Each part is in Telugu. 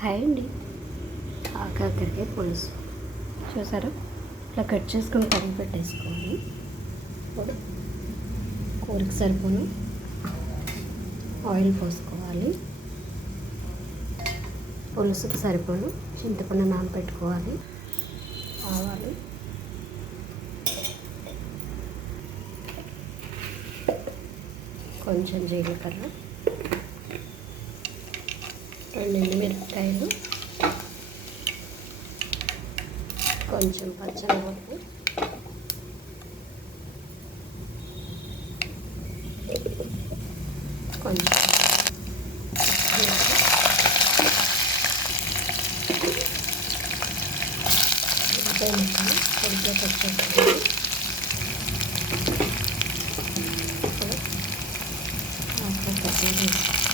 హాయ్ అండి. ఆకాకరకాయ పులుసు. చూసారా? ఇట్లా కట్ చేసుకుని కడిగి పెట్టేసుకోవాలి. ఇప్పుడు కూరకి సరిపోను. ఆయిల్ పోసుకోవాలి. పులుసుకి సరిపోను. చింతపండు నానబెట్టుకోవాలి. ఆవాలు. కొంచెం జీలకర్ర. రెండు మిరపకాయలు కొంచెం పచ్చనపప్పు కొంచెం పచ్చిమిర్చి, పచ్చడి ముక్కలు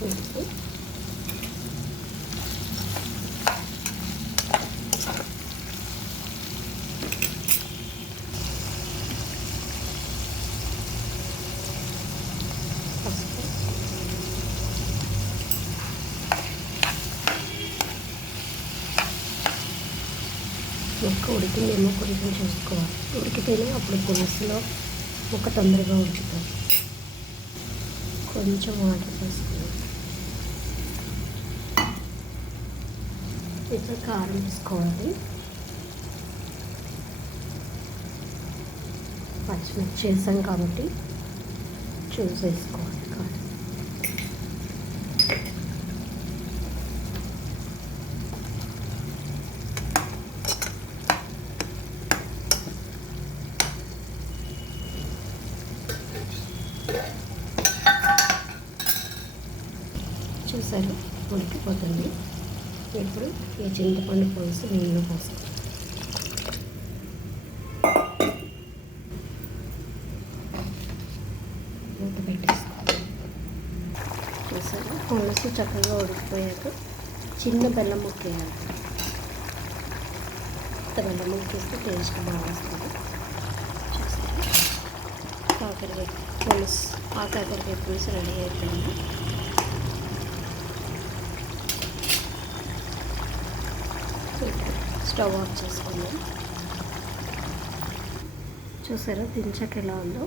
పొడిగా కట్ ముక్క ఉడికిందేమో కొంచెం చూసుకోవాలి. ఉడికితేనే అప్పుడు పులుసులో ముక్క తొందరగా ఉడుకుతుంది. కొంచెం వాటర్ వేసుకోవాలి ఇట్లా కారం వేసుకోవాలి. పచ్చిమిర్చి చేసాం కాబట్టి చూసి వేసుకోవాలి కారం. చూసారు? ఉడికిపోతుంది. ఇప్పుడు ఈ చింతపండు పులుసు నీళ్ళు పోస్తాం. మూత పెట్టేసుకోవాలి. చూసారు? పులుసు చక్కగా ఉడికిపోయాక చిన్న బెల్లం ముక్క వేయాలి. ఇంత బెల్లం ముక్క వేస్తే టేస్ట్ బాగా వస్తుంది. చూసారు? కాకరకాయ పులుసు ఆ కాకరకాయ పులుసు రెడీ అయిపోయింది. స్టవ్ ఆఫ్ చేసుకుందాం చూసారా దించక ఎలా ఉందో?